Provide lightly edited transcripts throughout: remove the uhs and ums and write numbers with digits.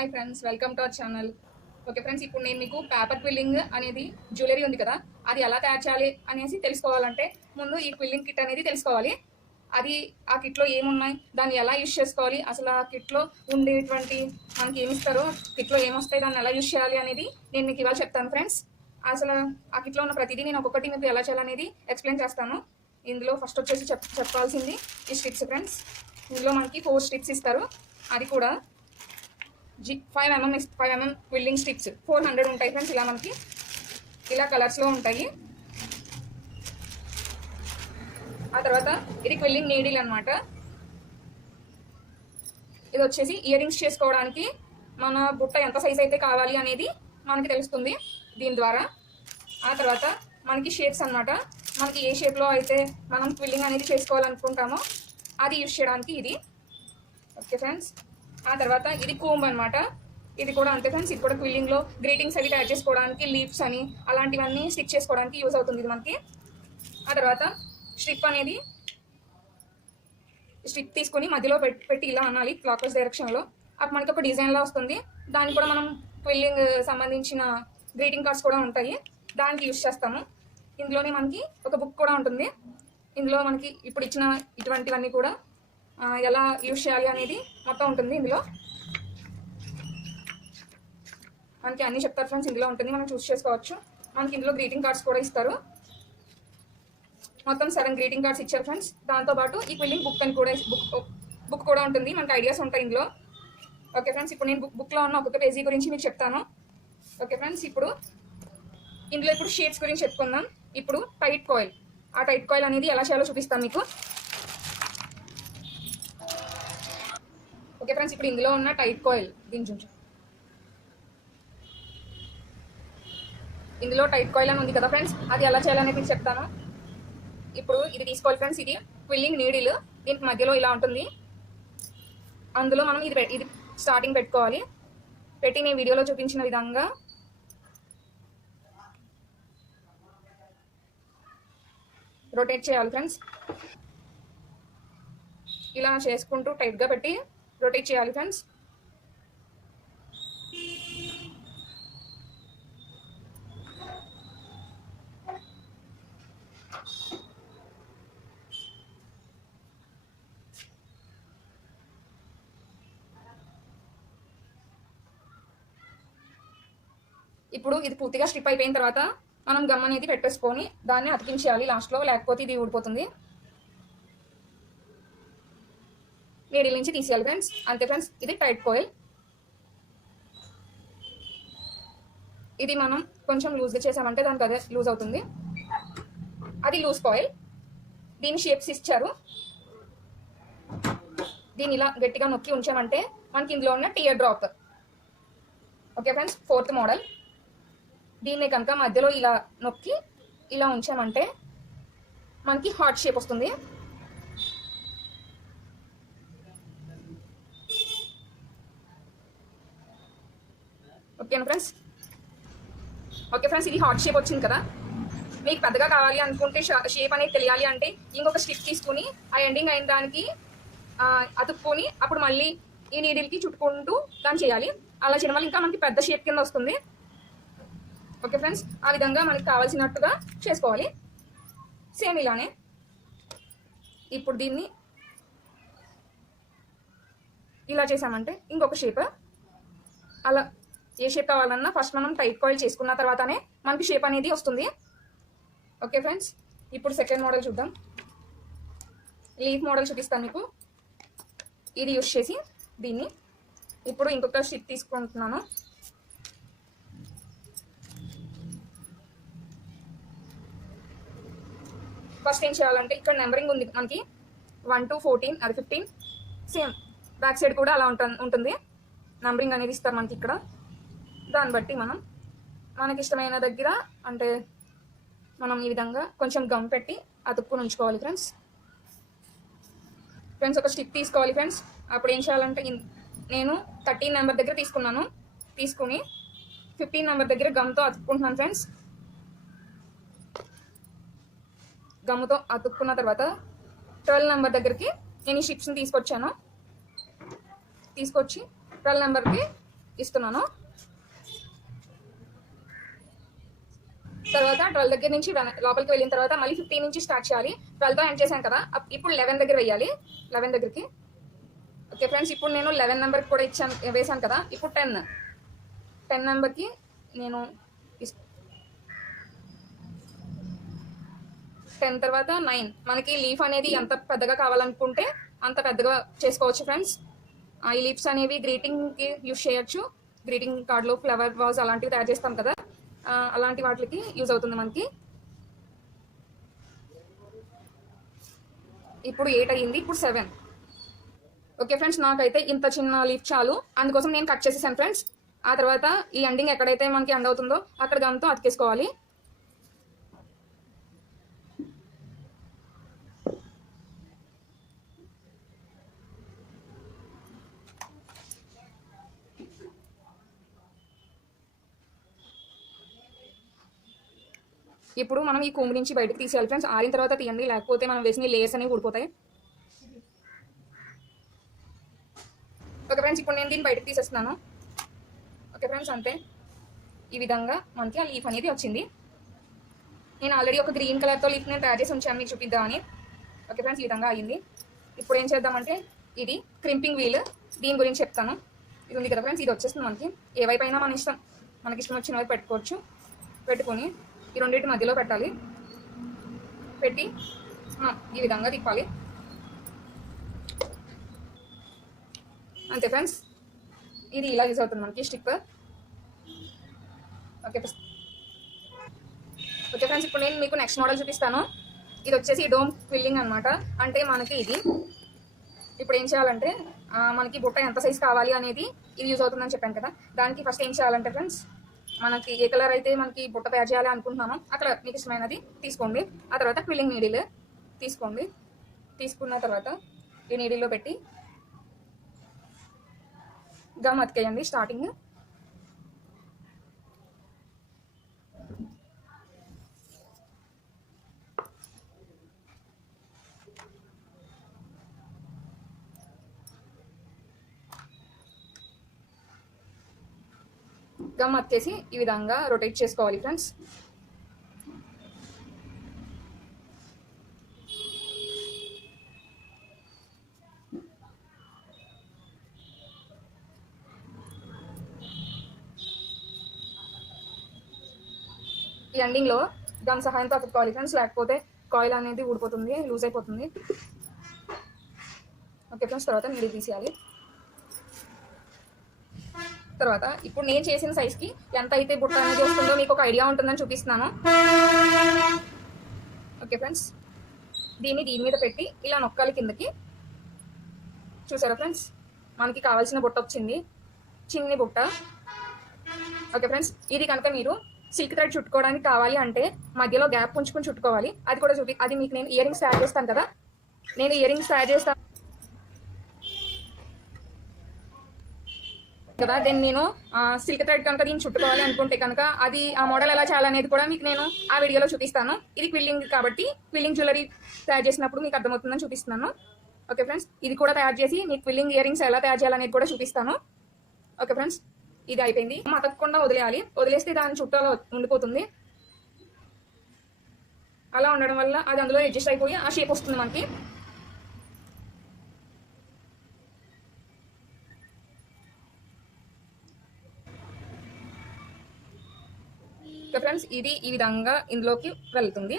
Hi friends, welcome to our channel. Okay friends, ఇప్పుడు నేను మీకు పేపర్ క్విల్లింగ్ అనేది జ్యువెలరీ ఉంది కదా, అది ఎలా తయారు చేయాలి అనేసి తెలుసుకోవాలంటే ముందు ఈ క్విల్లింగ్ కిట్ అనేది తెలుసుకోవాలి. అది ఆ కిట్లో ఏమున్నాయి, దాన్ని ఎలా యూజ్ చేసుకోవాలి, అసలు ఆ కిట్లో ఉండేటువంటి మనకి ఏమి ఇస్తారో, కిట్లో ఏమొస్తాయి, దాన్ని ఎలా యూజ్ చేయాలి అనేది నేను మీకు ఇవాళ చెప్తాను ఫ్రెండ్స్. అసలు ఆ కిట్లో ఉన్న ప్రతిదీ నేను ఒక్కొక్కటి మీకు ఎలా చేయాలనేది ఎక్స్ప్లెయిన్ చేస్తాను. ఇందులో ఫస్ట్ వచ్చేసి చెప్పాల్సింది ఈ స్ట్రిప్స్ ఫ్రెండ్స్. ఇందులో మనకి 4 స్ట్రిప్స్ ఇస్తారు. అది కూడా 5mm క్విల్లింగ్ స్టిక్స్ 400 ఉంటాయి ఫ్రెండ్స్. ఇలా మనకి ఇలా కలర్స్లో ఉంటాయి. ఆ తర్వాత ఇది క్విల్లింగ్ నీడిల్ అనమాట. ఇది వచ్చేసి ఇయర్ రింగ్స్ చేసుకోవడానికి మన బుట్ట ఎంత సైజ్ అయితే కావాలి అనేది మనకి తెలుస్తుంది దీని ద్వారా. ఆ తర్వాత మనకి షేప్స్ అనమాట, మనకి ఏ షేప్లో అయితే మనం క్విల్లింగ్ అనేది చేసుకోవాలనుకుంటామో అది యూజ్ చేయడానికి ఇది. ఓకే ఫ్రెండ్స్, ఆ తర్వాత ఇది కోంబ్ అనమాట. ఇది కూడా అంతే ఫ్రెండ్స్. ఇది కూడా క్విల్లింగ్లో గ్రీటింగ్స్ అవి తయారు చేసుకోవడానికి, లీవ్స్ అని అలాంటివన్నీ స్టిచ్ చేసుకోవడానికి యూజ్ అవుతుంది ఇది మనకి. ఆ తర్వాత స్ట్రిప్ అనేది స్ట్రిప్ తీసుకొని మధ్యలో పెట్టి ఇలా అనాలి క్లాక్ వైజ్ డైరెక్షన్లో. అప్పుడు మనకి ఒక డిజైన్లో వస్తుంది. దానికి కూడా మనం క్విల్లింగ్ సంబంధించిన గ్రీటింగ్ కార్డ్స్ కూడా ఉంటాయి, దానికి యూజ్ చేస్తాము. ఇందులోనే మనకి ఒక బుక్ కూడా ఉంటుంది. ఇందులో మనకి ఇప్పుడు ఇచ్చిన ఇటువంటివన్నీ కూడా ఎలా యూజ్ చేయాలి అనేది మొత్తం ఉంటుంది. ఇందులో మనకి అన్నీ చెప్తారు ఫ్రెండ్స్. ఇందులో ఉంటుంది, మనం చూస్ చేసుకోవచ్చు. మనకి ఇందులో గ్రీటింగ్ కార్డ్స్ కూడా ఇస్తారు. మొత్తం 7 గ్రీటింగ్ కార్డ్స్ ఇచ్చారు ఫ్రెండ్స్. దాంతోపాటు ఈ క్విల్లింగ్ బుక్ అని కూడా బుక్ కూడా ఉంటుంది. మనకి ఐడియాస్ ఉంటాయి ఇందులో. ఓకే ఫ్రెండ్స్, ఇప్పుడు నేను బుక్లో ఉన్న ఒక్కొక్క పేజీ గురించి మీకు చెప్తాను. ఓకే ఫ్రెండ్స్, ఇందులో షేప్స్ గురించి చెప్పుకుందాం. ఇప్పుడు టైట్ కాయిల్, ఆ టైట్ కాయిల్ అనేది ఎలా చేయాలో చూపిస్తాను మీకు. ఓకే ఫ్రెండ్స్, ఇప్పుడు ఇందులో ఉన్న టైట్ కాయిల్ దీని చూసి ఇందులో టైట్ కాయిల్ అని ఉంది కదా ఫ్రెండ్స్, అది ఎలా చేయాలనేది మీకు చెప్తాను. ఇప్పుడు ఇది తీసుకోవాలి ఫ్రెండ్స్. ఇది క్విల్లింగ్ నీడిల్, దీనికి మధ్యలో ఇలా ఉంటుంది. అందులో మనం ఇది స్టార్టింగ్ పెట్టుకోవాలి. పెట్టి నేను వీడియోలో చూపించిన విధంగా రొటేట్ చేయాలి ఫ్రెండ్స్. ఇలా చేసుకుంటూ టైట్గా పెట్టి రొటేట్ చేయాలి ఫ్రెండ్స్. ఇప్పుడు ఇది పూర్తిగా స్ట్రిప్ అయిపోయిన తర్వాత మనం గమ్ అనేది పెట్టేసుకొని దాన్ని అతికించేయాలి లాస్ట్లో, లేకపోతే ఇది ఊడిపోతుంది. నీడిల్ నుంచి తీసేయాలి ఫ్రెండ్స్. అంతే ఫ్రెండ్స్, ఇది టైట్ కాయిల్. ఇది మనం కొంచెం లూజ్గా చేసామంటే దానికి అదే లూజ్ అవుతుంది. అది లూజ్ కాయిల్. దీని షేప్స్ ఇచ్చారు. దీన్ని ఇలా గట్టిగా నొక్కి ఉంచామంటే మనకి ఇందులో ఉన్న tear drop. Okay friends, 4th model. దీన్ని కనుక మధ్యలో ఇలా నొక్కి ఇలా ఉంచామంటే మనకి హార్ట్ షేప్ వస్తుంది. ఓకేనా ఫ్రెండ్స్? ఓకే ఫ్రెండ్స్, ఇది హార్ట్ షేప్ వచ్చింది కదా. మీకు పెద్దగా కావాలి అనుకుంటే, షేప్ అనేది తెలియాలి అంటే ఇంకొక స్టిక్ తీసుకుని ఆ ఎండింగ్ అయిన దానికి అతుక్కొని అప్పుడు మళ్ళీ ఈ నీడిల్కి చుట్టుకుంటూ దాన్ని చేయాలి. అలా చేయడం వల్ల ఇంకా మనకి పెద్ద షేప్ కింద వస్తుంది. ఓకే ఫ్రెండ్స్, ఆ విధంగా మనకి కావాల్సినట్టుగా చేసుకోవాలి. సేమ్ ఇలానే ఇప్పుడు దీన్ని ఇలా చేసామంటే ఇంకొక షేప్. అలా ఏ షేప్ కావాలన్నా ఫస్ట్ మనం టైట్ కాయిల్ చేసుకున్న తర్వాతనే మనకి షేప్ అనేది వస్తుంది. ఓకే ఫ్రెండ్స్, ఇప్పుడు సెకండ్ మోడల్ చూద్దాం. లీఫ్ మోడల్ చూపిస్తాను మీకు. ఇది యూజ్ చేసి దీన్ని ఇప్పుడు ఇంకొక షీట్ తీసుకుంటున్నాను. ఫస్ట్ ఏం చేయాలంటే ఇక్కడ నెంబరింగ్ ఉంది మనకి 1 to 14, అది 15. సేమ్ బ్యాక్ సైడ్ కూడా అలా ఉంటుంది. నెంబరింగ్ అనేది ఇస్తారు మనకి ఇక్కడ. దాన్ని బట్టి మనకి ఇష్టమైన దగ్గర అంటే మనం ఈ విధంగా కొంచెం గమ్ పెట్టి అతుక్కుని ఉంచుకోవాలి ఫ్రెండ్స్. ఒక స్టిక్ తీసుకోవాలి ఫ్రెండ్స్. అప్పుడు ఏం చేయాలంటే నేను 13 నెంబర్ దగ్గర తీసుకుని 15 నెంబర్ దగ్గర గమ్తో అతుక్కుంటున్నాను ఫ్రెండ్స్. గమ్ముతో అతుక్కున్న తర్వాత 12 నెంబర్ దగ్గరికి నేను ఈ స్ట్రిప్స్ని తీసుకొచ్చి 12 నెంబర్కి ఇస్తున్నాను. తర్వాత 12 దగ్గర నుంచి లోపలికి వెళ్ళిన తర్వాత మళ్ళీ 15 నుంచి స్టార్ట్ చేయాలి. 12తో ఎండ్ చేశాను కదా, ఇప్పుడు 11 దగ్గర వేయాలి. 11 దగ్గరికి. ఓకే ఫ్రెండ్స్, ఇప్పుడు నేను 11 నెంబర్కి కూడా వేసాను కదా, ఇప్పుడు 10 నెంబర్కి నేను 10 తర్వాత 9. మనకి లీఫ్ అనేది ఎంత పెద్దగా కావాలనుకుంటే అంత పెద్దగా చేసుకోవచ్చు ఫ్రెండ్స్. ఈ లీఫ్స్ అనేవి గ్రీటింగ్కి యూజ్ చేయొచ్చు. గ్రీటింగ్ కార్డులో ఫ్లవర్ వాజ్ అలాంటివి తయారు చేస్తాం కదా, అలాంటి వాటికి యూజ్ అవుతుంది మనకి. ఇప్పుడు 8 అయ్యింది, ఇప్పుడు 7. ఓకే ఫ్రెండ్స్, నాకైతే ఇంత చిన్న లీఫ్ చాలు, అందుకోసం నేను కట్ చేసేసాను ఫ్రెండ్స్. ఆ తర్వాత ఈ ఎండింగ్ ఎక్కడైతే మనకి ఎండ్ అవుతుందో అక్కడ గమ్తో అతికేసుకోవాలి. ఇప్పుడు మనం ఈ కొమ్ము నుంచి బయటకు తీసేయాలి ఫ్రెండ్స్. ఆరిన తర్వాత తీయండి, లేకపోతే మనం వేసిన లేయర్స్ అనేవి ఊడిపోతాయి. ఓకే ఫ్రెండ్స్, ఇప్పుడు నేను దీన్ని బయటకు తీసేస్తున్నాను. ఓకే ఫ్రెండ్స్, అంతే. ఈ విధంగా మనకి ఆ లీఫ్ అనేది వచ్చింది. నేను ఆల్రెడీ ఒక గ్రీన్ కలర్తో లీఫ్ నేను తయారు చేసి ఉంచాను మీకు చూపిద్దామని. ఓకే ఫ్రెండ్స్, ఈ విధంగా అయ్యింది. ఇప్పుడు ఏం చేద్దామంటే ఇది క్రింపింగ్ వీల్, దీని గురించి చెప్తాను. ఇది ఉంది కదా ఫ్రెండ్స్, ఇది వచ్చేస్తుంది మనకి. ఏ వైపు అయినా మన ఇష్టం, మనకి ఇష్టం వచ్చిన వైపు పెట్టుకోవచ్చు. పెట్టుకొని ఈ రెండింటి మధ్యలో పెట్టాలి. పెట్టి ఈ విధంగా తిప్పాలి. అంతే ఫ్రెండ్స్, ఇది ఇలా యూజ్ అవుతుంది మనకి స్టిక్. ఓకే ఫ్రెండ్స్, ఇప్పుడు నేను మీకు నెక్స్ట్ మోడల్ చూపిస్తాను. ఇది వచ్చేసి డోమ్ క్విల్లింగ్ అనమాట. అంటే మనకి ఇది ఇప్పుడు ఏం చేయాలంటే మనకి బుట్ట ఎంత సైజ్ కావాలి అనేది ఇది యూజ్ అవుతుందని చెప్పాను కదా. దానికి ఫస్ట్ ఏం చేయాలంటే ఫ్రెండ్స్, మనకి ఏ కలర్ అయితే మనకి బుట్ట తయారు చేయాలి అనుకుంటున్నామో అక్కడ మీకు ఇష్టమైనది తీసుకోండి. ఆ తర్వాత క్విల్లింగ్ నీడిల్ తీసుకోండి. తీసుకున్న తర్వాత ఈ నీడిల్లో పెట్టి గమ్ అతికేయండి స్టార్టింగ్. గమ్ అతికేసి ఈ విధంగా రొటేట్ చేసుకోవాలి ఫ్రెండ్స్. ఈ ఎండింగ్లో గమ్ సహాయంతో అతుక్కోవాలి ఫ్రెండ్స్, లేకపోతే కాయిల్ అనేది ఊడిపోతుంది, లూజ్ అయిపోతుంది. ఓకే ఫ్రెండ్స్, తర్వాత నీళ్ళు తీసేయాలి. తర్వాత ఇప్పుడు నేను చేసిన సైజ్కి ఎంత అయితే బుట్ట అనేది వస్తుందో మీకు ఒక ఐడియా ఉంటుందని చూపిస్తున్నాను. ఓకే ఫ్రెండ్స్, దీని మీద పెట్టి ఇలా నొక్కాలి కిందకి. చూసారా ఫ్రెండ్స్, మనకి కావాల్సిన బుట్ట వచ్చింది, చిన్ని బుట్ట. ఓకే ఫ్రెండ్స్, ఇది కనుక మీరు సిల్క్ థ్రెడ్ చుట్టుకోవడానికి కావాలి అంటే మధ్యలో గ్యాప్ ఉంచుకొని చుట్టుకోవాలి. అది కూడా అది మీకు నేను ఇయర్ రింగ్స్ తయారు చేస్తాను కదా, నేను ఇయర్ రింగ్స్ తయారు చేస్తాను కదా, దెన్ నేను సిల్క్ థ్రెడ్ కనుక దీన్ని చుట్టుకోవాలి అనుకుంటే కనుక అది ఆ మోడల్ ఎలా చేయాలనేది కూడా మీకు నేను ఆ వీడియోలో చూపిస్తాను. ఇది క్విల్లింగ్ కాబట్టి క్విల్లింగ్ జ్యువెలరీ తయారు చేసినప్పుడు మీకు అర్థమవుతుందని చూపిస్తున్నాను. ఓకే ఫ్రెండ్స్, ఇది కూడా తయారు చేసి మీకు క్విల్లింగ్ ఇయర్ రింగ్స్ ఎలా తయారు చేయాలనేది కూడా చూపిస్తాను. ఓకే ఫ్రెండ్స్, ఇది అయిపోయింది. అతకకుండా వదిలేయాలి, వదిలేస్తే దాని చుట్టాలో ఉండిపోతుంది. అలా ఉండడం వల్ల అది అందులో అడ్జస్ట్ అయిపోయి ఆ షేప్ వస్తుంది మనకి. ఓకే ఫ్రెండ్స్, ఇది ఈ విధంగా ఇందులోకి వెళ్తుంది.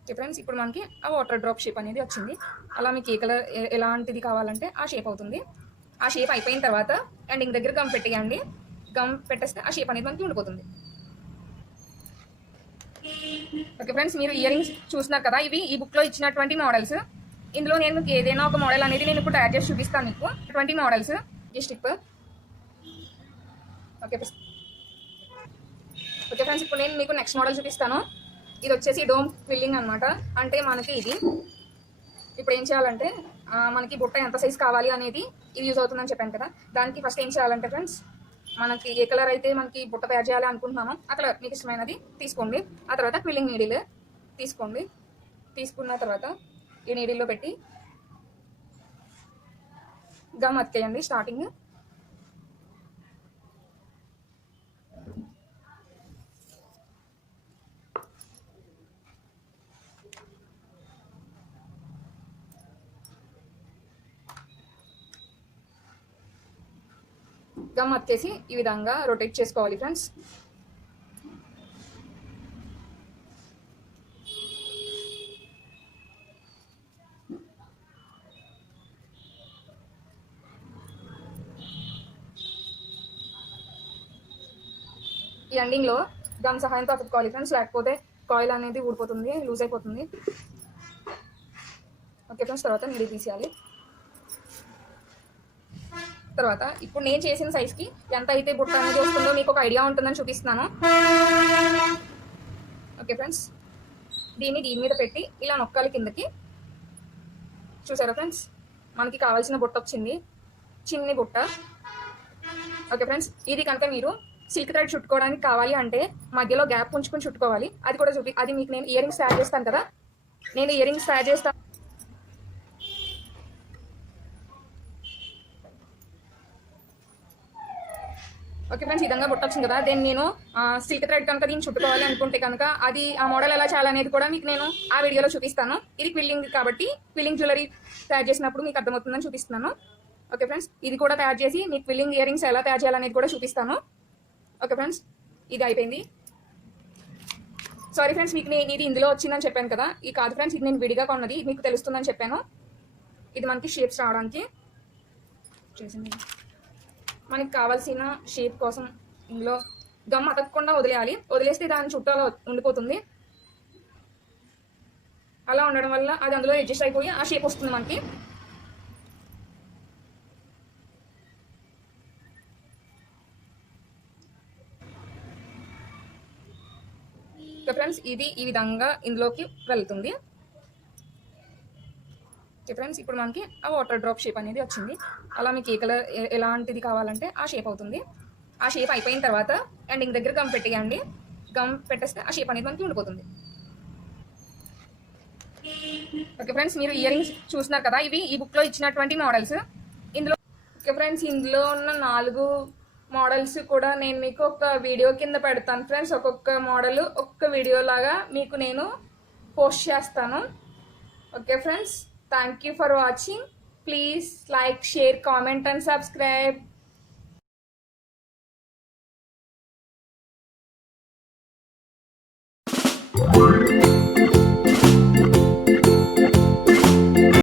ఓకే ఫ్రెండ్స్, ఇప్పుడు మనకి ఆ వాటర్ డ్రాప్ షేప్ అనేది వచ్చింది. అలా మీకు ఏ కలర్ ఎలాంటిది కావాలంటే ఆ షేప్ అవుతుంది. ఆ షేప్ అయిపోయిన తర్వాత ఎండింగ్ దగ్గర గమ్ పెట్టేయండి. గమ్ పెట్టేస్తే ఆ షేప్ అనేది మనకి ఉండిపోతుంది. ఓకే ఫ్రెండ్స్, మీరు ఇయర్ రింగ్స్ చూస్తున్నారు కదా, ఇవి ఈ బుక్లో ఇచ్చినటువంటి మోడల్స్. ఇందులో నేను మీకు ఏదైనా ఒక మోడల్ అనేది నేను ఇప్పుడు తయారు చేసి చూపిస్తాను మీకు. 20 మోడల్స్ ఈ స్టిప్. ఓకే ఫ్రెండ్స్, ఇప్పుడు నేను మీకు నెక్స్ట్ మోడల్ చూపిస్తాను. ఇది వచ్చేసి డోమ్ క్విల్లింగ్ అనమాట. అంటే మనకి ఇది ఇప్పుడు ఏం చేయాలంటే మనకి బుట్ట ఎంత సైజ్ కావాలి అనేది ఇది యూజ్ అవుతుందని చెప్పాను కదా. దానికి ఫస్ట్ ఏం చేయాలంటే ఫ్రెండ్స్, మనకి ఏ కలర్ అయితే మనకి బుట్ట తయారు చేయాలి అనుకుంటున్నామో ఆ కలర్ మీకు ఇష్టమైనది తీసుకోండి. ఆ తర్వాత క్విల్లింగ్ నీడిల్ తీసుకోండి. తీసుకున్న తర్వాత ఈ నీడిల్లో పెట్టి గమ్ అతికేయండి స్టార్టింగ్. గమ్ అతికేసి ఈ విధంగా రొటేట్ చేసుకోవాలి ఫ్రెండ్స్. ఈ ఎండింగ్లో గమ్ సహాయంతో అతుక్కోవాలి ఫ్రెండ్స్, లేకపోతే కాయిల్ అనేది ఊడిపోతుంది, లూజ్ అయిపోతుంది. ఓకే ఫ్రెండ్స్, తర్వాత నీళ్ళు తీసేయాలి. తర్వాత ఇప్పుడు నేను చేసిన సైజ్కి ఎంత అయితే బుట్ట అనేది వస్తుందో మీకు ఒక ఐడియా ఉంటుందని చూపిస్తున్నాను. ఓకే ఫ్రెండ్స్, దీని మీద పెట్టి ఇలా నొక్కాలి కిందకి. చూసారా ఫ్రెండ్స్, మనకి కావాల్సిన బుట్ట వచ్చింది, చిన్ని బుట్ట. ఓకే ఫ్రెండ్స్, ఇది కనుక మీరు సిల్క్ థ్రెడ్ చుట్టుకోవడానికి కావాలి అంటే మధ్యలో గ్యాప్ ఉంచుకొని చుట్టుకోవాలి. అది కూడా అది మీకు నేను ఇయర్ రింగ్స్ తయారు చేస్తాను కదా, నేను ఇయర్ రింగ్స్ తయారు చేస్తాను. ఓకే ఫ్రెండ్స్, ఈ విధంగా బుట్ట వచ్చింది కదా, దీన్ని నేను సిల్క్ థ్రెడ్ కనుక దీన్ని చుట్టుకోవాలి అనుకుంటే కనుక అది ఆ మోడల్ ఎలా చేయాలనేది కూడా మీకు నేను ఆ వీడియోలో చూపిస్తాను. ఇది క్విల్లింగ్ కాబట్టి క్విల్లింగ్ జ్యువెలరీ తయారు చేసినప్పుడు మీకు అర్థమవుతుందని చూపిస్తున్నాను. ఓకే ఫ్రెండ్స్, ఇది కూడా తయారు చేసి మీకు క్విల్లింగ్ ఇయర్ రింగ్స్ ఎలా తయారు చేయాలనేది కూడా చూపిస్తాను. ఓకే ఫ్రెండ్స్, ఇది అయిపోయింది. సారీ ఫ్రెండ్స్, మీకు నేను ఇది ఇందులో వచ్చిందని చెప్పాను కదా, ఇది కాదు ఫ్రెండ్స్, ఇది నేను విడిగా కొన్నది, మీకు తెలుస్తుందని చెప్పాను. ఇది మనకి షేప్స్ రావడానికి చేసింది. మనకి కావాల్సిన షేప్ కోసం ఇందులో గమ్ అతకకుండా వదిలేయాలి, వదిలేస్తే దాని చుట్టూ అలా ఉండిపోతుంది. అలా ఉండడం వల్ల అది అందులో అడ్జస్ట్ అయిపోయి ఆ షేప్ వస్తుంది మనకి. ఫ్రెండ్స్, ఇది ఈ విధంగా ఇందులోకి వెళ్తుంది. ఓకే ఫ్రెండ్స్, ఇప్పుడు మనకి ఆ వాటర్ డ్రాప్ షేప్ అనేది వచ్చింది. అలా మీకు ఏ కలర్ ఎలాంటిది కావాలంటే ఆ షేప్ అవుతుంది. ఆ షేప్ అయిపోయిన తర్వాత ఎండింగ్ దగ్గర గమ్ పెట్టేయండి. గమ్ పెట్టేస్తే ఆ షేప్ అనేది మనకి ఉండిపోతుంది. ఓకే ఫ్రెండ్స్, మీరు ఇయర్ రింగ్స్ చూస్తున్నారు కదా, ఇవి ఈ బుక్లో ఇచ్చినటువంటి మోడల్స్. ఇందులో ఓకే ఫ్రెండ్స్, ఇందులో ఉన్న 4 మోడల్స్ కూడా నేను మీకు ఒక వీడియో కింద పెడతాను ఫ్రెండ్స్. ఒక్కొక్క మోడల్ ఒక్క వీడియో లాగా మీకు నేను పోస్ట్ చేస్తాను. Okay friends, thank you for watching. Please like, share, comment and subscribe.